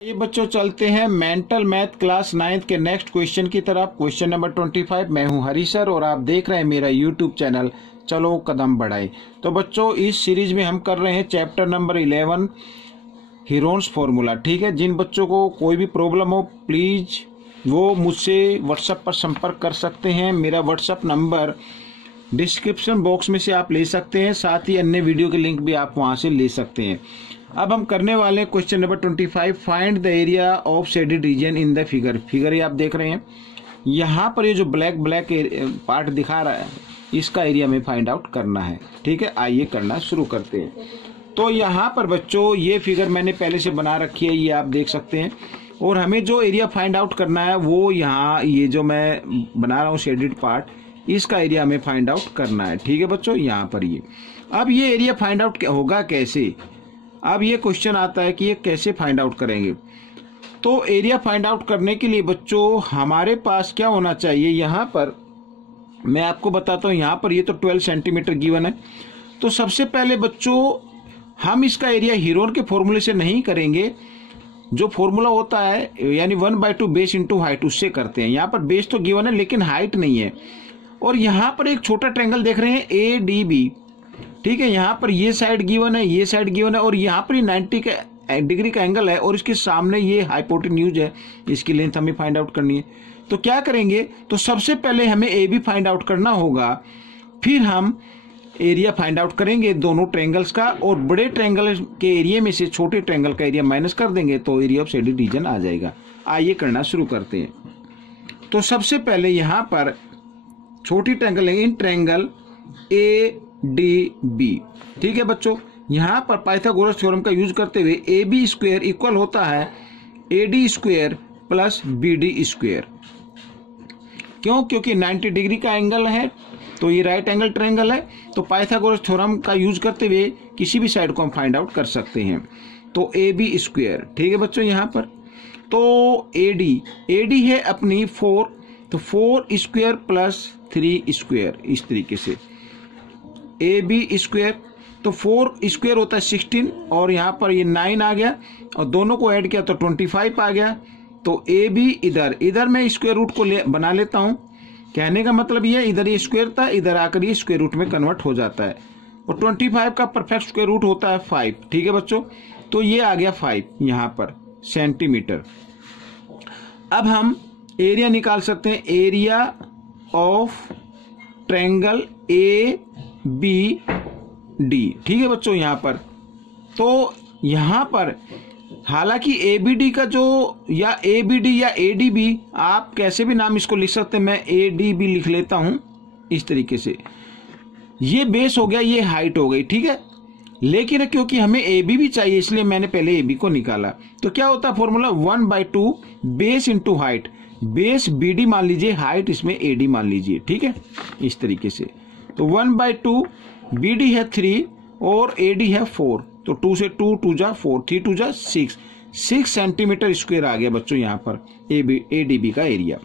ये बच्चों चलते हैं मेंटल मैथ क्लास 9th के नेक्स्ट क्वेश्चन की तरफ। Question number 25। मैं हूं हरी सर और आप देख रहे हैं मेरा यूट्यूब चैनल चलो कदम बढ़ाए। तो बच्चों इस सीरीज में हम कर रहे हैं चैप्टर नंबर 11 हीरोन्स फॉर्मूला। ठीक है, जिन बच्चों को कोई भी प्रॉब्लम हो प्लीज वो मुझसे व्हाट्सएप पर संपर्क कर सकते हैं। मेरा व्हाट्सएप नंबर डिस्क्रिप्शन बॉक्स में से आप ले सकते हैं, साथ ही अन्य वीडियो के लिंक भी आप वहां से ले सकते हैं। अब हम करने वाले हैं question number 25। Find the area of shaded region in the figure ये आप देख रहे हैं। यहाँ पर ये जो ब्लैक पार्ट दिखा रहा है इसका एरिया में फाइंड आउट करना है। ठीक है, आइए करना शुरू करते हैं। तो यहाँ पर बच्चों ये फिगर मैंने पहले से बना रखी है, ये आप देख सकते हैं। और हमें जो एरिया फाइंड आउट करना है वो यहाँ ये जो मैं बना रहा हूँ शेडेड पार्ट, इसका एरिया हमें फाइंड आउट करना है। ठीक है बच्चों, यहाँ पर ये अब ये एरिया फाइंड आउट होगा कैसे। अब ये क्वेश्चन आता है कि ये कैसे फाइंड आउट करेंगे। तो एरिया फाइंड आउट करने के लिए बच्चों हमारे पास क्या होना चाहिए, यहाँ पर मैं आपको बताता हूँ। यहाँ पर ये तो 12 सेंटीमीटर गिवन है। तो सबसे पहले बच्चों हम इसका एरिया हीरोन के फॉर्मूले से नहीं करेंगे, जो फॉर्मूला होता है यानी 1/2 बेस इंटू हाइट उससे करते हैं। यहाँ पर बेस तो गिवन है लेकिन हाइट नहीं है। और यहाँ पर एक छोटा ट्रायंगल देख रहे हैं ADB। ठीक है, यहाँ पर ये साइड गिवन है, ये साइड गिवन है और यहाँ पर 90 डिग्री का एंगल है और इसके सामने ये हाइपोटेन्यूज है, इसकी लेंथ हमें फाइंड आउट करनी है। तो क्या करेंगे, तो सबसे पहले हमें AB फाइंड आउट करना होगा, फिर हम एरिया फाइंड आउट करेंगे दोनों ट्रायंगल्स का, और बड़े ट्रायंगल के एरिया में से छोटे ट्रायंगल का एरिया माइनस कर देंगे तो एरिया ऑफ शेडेड रीजन आ जाएगा। आइए करना शुरू करते हैं। तो सबसे पहले यहाँ पर छोटी ट्रायंगल है, इन ट्रायंगल ADB। ठीक है बच्चों, यहाँ पर पाइथागोरस थ्योरम का यूज करते हुए AB स्क्वायर इक्वल होता है AD square plus BD square. क्यों? क्योंकि 90 डिग्री का एंगल है तो ये राइट एंगल ट्रायंगल है, तो पाइथागोरस थ्योरम का यूज करते हुए किसी भी साइड को हम फाइंड आउट कर सकते हैं। तो AB स्क्वायर। ठीक है बच्चों, यहाँ पर तो AD है अपनी 4, तो 4 स्क्वायर प्लस 3 स्क्वायर, इस तरीके से AB स्क्वायर। तो 4 स्क्वायर होता है 16 और यहाँ पर ये 9 आ गया और दोनों को ऐड किया तो 25 आ गया। तो AB इधर मैं स्क्वायर रूट को बना लेता हूँ। कहने का मतलब ये इधर ये स्क्वायर था, इधर आकर ये स्क्वायर रूट में कन्वर्ट हो जाता है। और 25 का परफेक्ट स्क्वायर रूट होता है 5। ठीक है बच्चों, तो ये आ गया 5 यहाँ पर सेंटीमीटर। अब हम एरिया निकाल सकते हैं, एरिया ऑफ ट्रायंगल ABD। ठीक है बच्चों, यहाँ पर तो यहाँ पर हालांकि ABD का जो या ABD या ADB आप कैसे भी नाम इसको लिख सकते हैं, मैं ADB लिख लेता हूं इस तरीके से। ये बेस हो गया, ये हाइट हो गई। ठीक है, लेकिन क्योंकि हमें AB भी चाहिए इसलिए मैंने पहले AB को निकाला। तो क्या होता है formula 1/2 base into height. Base BD मान लीजिए, हाइट इसमें AD मान लीजिए। ठीक है, इस तरीके से। तो 1/2 BD है 3 और AD है 4, तो 2 से 2 2 जा 4, 3 2 जा 6 सेंटीमीटर स्क्वायर आ गया बच्चों यहाँ पर ADB का एरिया।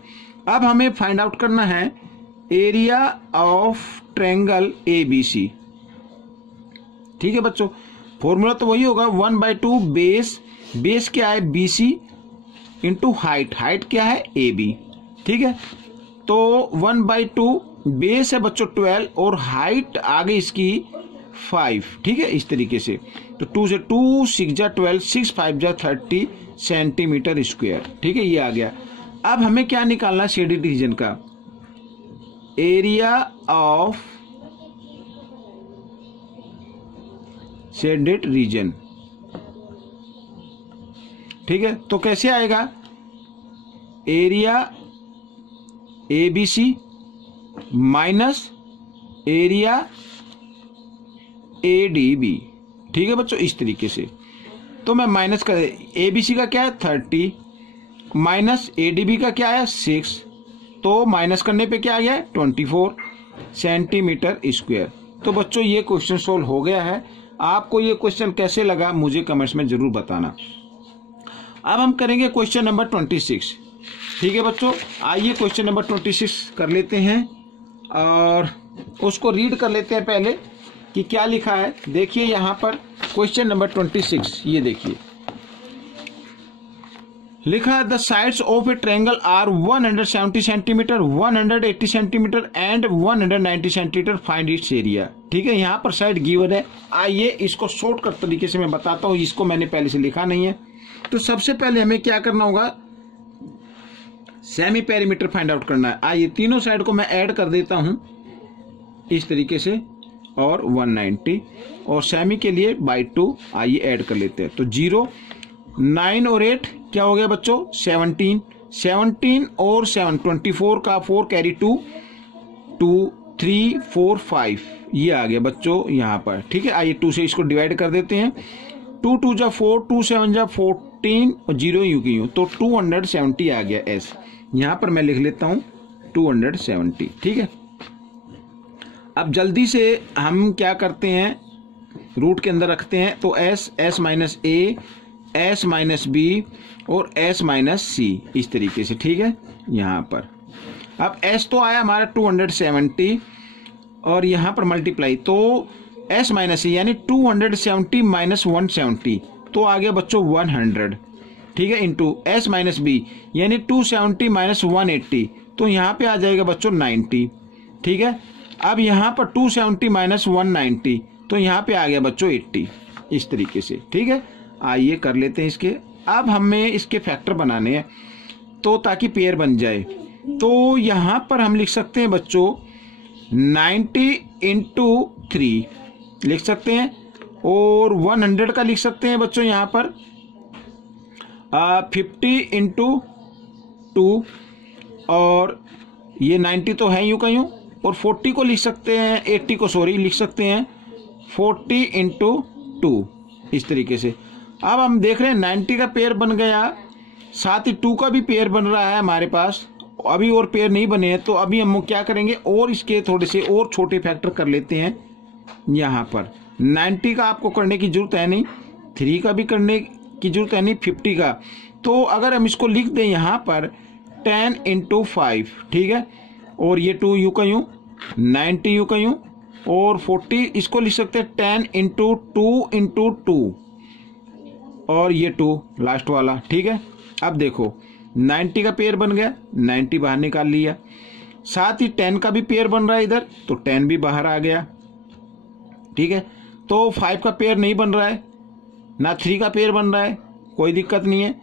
अब हमें फाइंड आउट करना है एरिया ऑफ ट्रायंगल ABC। ठीक है बच्चों, फॉर्मूला तो वही होगा 1/2 बेस क्या है BC इंटू हाइट क्या है AB। ठीक है, तो 1/2 बेस है बच्चों 12 और हाइट आ गई इसकी 5। ठीक है, इस तरीके से। तो 2 से 2 6 जा 12, 6 5 जा 30 सेंटीमीटर स्क्वायर। ठीक है, ये आ गया। अब हमें क्या निकालना है शेडेड रीजन का, एरिया ऑफ शेडेड रीजन। ठीक है, तो कैसे आएगा, area ABC minus area ADB। ठीक है बच्चों, इस तरीके से। तो मैं माइनस कर, ABC का क्या है 30 माइनस ADB का क्या है 6, तो माइनस करने पे क्या आ गया 24 सेंटीमीटर स्क्वायर। तो बच्चों ये क्वेश्चन सोल्व हो गया है। आपको ये क्वेश्चन कैसे लगा मुझे कमेंट्स में जरूर बताना। अब हम करेंगे क्वेश्चन नंबर 26। ठीक है बच्चों, आइए क्वेश्चन नंबर 26 कर लेते हैं और उसको रीड कर लेते हैं पहले कि क्या लिखा है। देखिए यहाँ पर क्वेश्चन नंबर 26, ये देखिए लिखा the sides of a triangle are 170 centimeter, 180 centimeter and 190 centimeter, find its area. ठीक है, यहाँ पर साइड गिवन है। आइए इसको शॉर्टकट तरीके से मैं बताता हूँ, इसको मैंने पहले से लिखा नहीं है। तो सबसे पहले हमें क्या करना होगा, सेमी पेरीमीटर फाइंड आउट करना है। आइए तीनों साइड को मैं ऐड कर देता हूं इस तरीके से, और 190, और सेमी के लिए बाई 2 आइए ऐड कर लेते हैं। तो 0, 9 और 8 क्या हो गया बच्चों, 17, 17 और 7 24 का 4 कैरी 2, 2 3 4 5 ये आ गया बच्चों यहाँ पर। ठीक है, आइए 2 से इसको डिवाइड कर देते हैं। 2 2 जा 4, 2 7 जा 14 और 0 यूं की यूं, तो 270 आ गया एस। यहाँ पर मैं लिख लेता हूँ 270। ठीक है, अब जल्दी से हम क्या करते हैं, रूट के अंदर रखते हैं। तो एस, एस माइनस ए, एस माइनस बी और एस माइनस सी, इस तरीके से। ठीक है, यहाँ पर अब एस तो आया हमारा 270 और यहाँ पर मल्टीप्लाई, तो एस माइनस सी यानी 270 माइनस 170 तो आ गया बच्चों 100। ठीक है, इंटू एस माइनस बी यानी 270 माइनस 180 तो यहाँ पे आ जाएगा बच्चों 90। ठीक है, अब यहाँ पर 270 माइनस 190 तो यहाँ पे आ गया बच्चों 80, इस तरीके से। ठीक है, आइए कर लेते हैं इसके। अब हमें इसके फैक्टर बनाने हैं तो ताकि पेयर बन जाए। तो यहाँ पर हम लिख सकते हैं बच्चों 90 इंटू 3 लिख सकते हैं, और 100 का लिख सकते हैं बच्चों यहाँ पर 50 इंटू 2, और ये 90 तो है यूं का यूं, और 40 को लिख सकते हैं, 80 को सॉरी लिख सकते हैं 40 इंटू 2, इस तरीके से। अब हम देख रहे हैं 90 का पेयर बन गया, साथ ही 2 का भी पेयर बन रहा है हमारे पास। अभी और पेयर नहीं बने हैं, तो अभी हम क्या करेंगे, और इसके थोड़े से और छोटे फैक्टर कर लेते हैं। यहाँ पर 90 का आपको करने की जरूरत है नहीं, 3 का भी करने की जरूरत है नहीं, 50 का। तो अगर हम इसको लिख दें यहाँ पर 10 इंटू 5, ठीक है, और ये 2 यूं का यूं, 90 यूं का यूं, और 40 इसको लिख सकते हैं 10 इंटू 2 इंटू 2, और ये 2 लास्ट वाला। ठीक है, अब देखो 90 का पेयर बन गया, 90 बाहर निकाल लिया, साथ ही 10 का भी पेयर बन रहा है इधर, तो 10 भी बाहर आ गया। ठीक है, तो 5 का पेयर नहीं बन रहा है ना, 3 का पेयर बन रहा है, कोई दिक्कत नहीं है।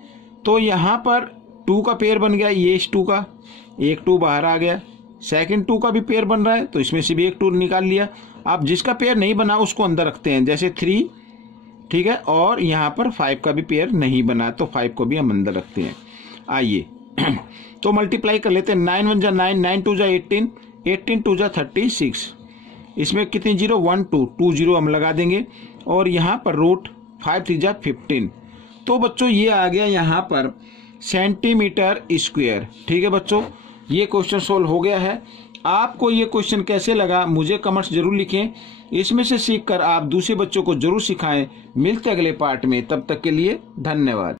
तो यहाँ पर 2 का पेयर बन गया, ये इस 2 का, एक 2 बाहर आ गया। सेकंड 2 का भी पेयर बन रहा है, तो इसमें से भी एक 2 निकाल लिया। अब जिसका पेयर नहीं बना उसको अंदर रखते हैं, जैसे 3। ठीक है, और यहाँ पर 5 का भी पेयर नहीं बना, तो 5 को भी हम अंदर रखते हैं। आइए तो मल्टीप्लाई कर लेते हैं। 9 1 जा 9, 9 2 जा 18, 18 2 जा 36। इसमें कितनी 0, 1 2 2 0 हम लगा देंगे, और यहाँ पर रूट 5 3 जा 15। तो बच्चों ये आ गया यहाँ पर सेंटीमीटर स्क्वायर। ठीक है बच्चों, ये क्वेश्चन सोल्व हो गया है। आपको ये क्वेश्चन कैसे लगा मुझे कमेंट्स जरूर लिखें, इसमें से सीखकर आप दूसरे बच्चों को जरूर सिखाएं। मिलते अगले पार्ट में, तब तक के लिए धन्यवाद।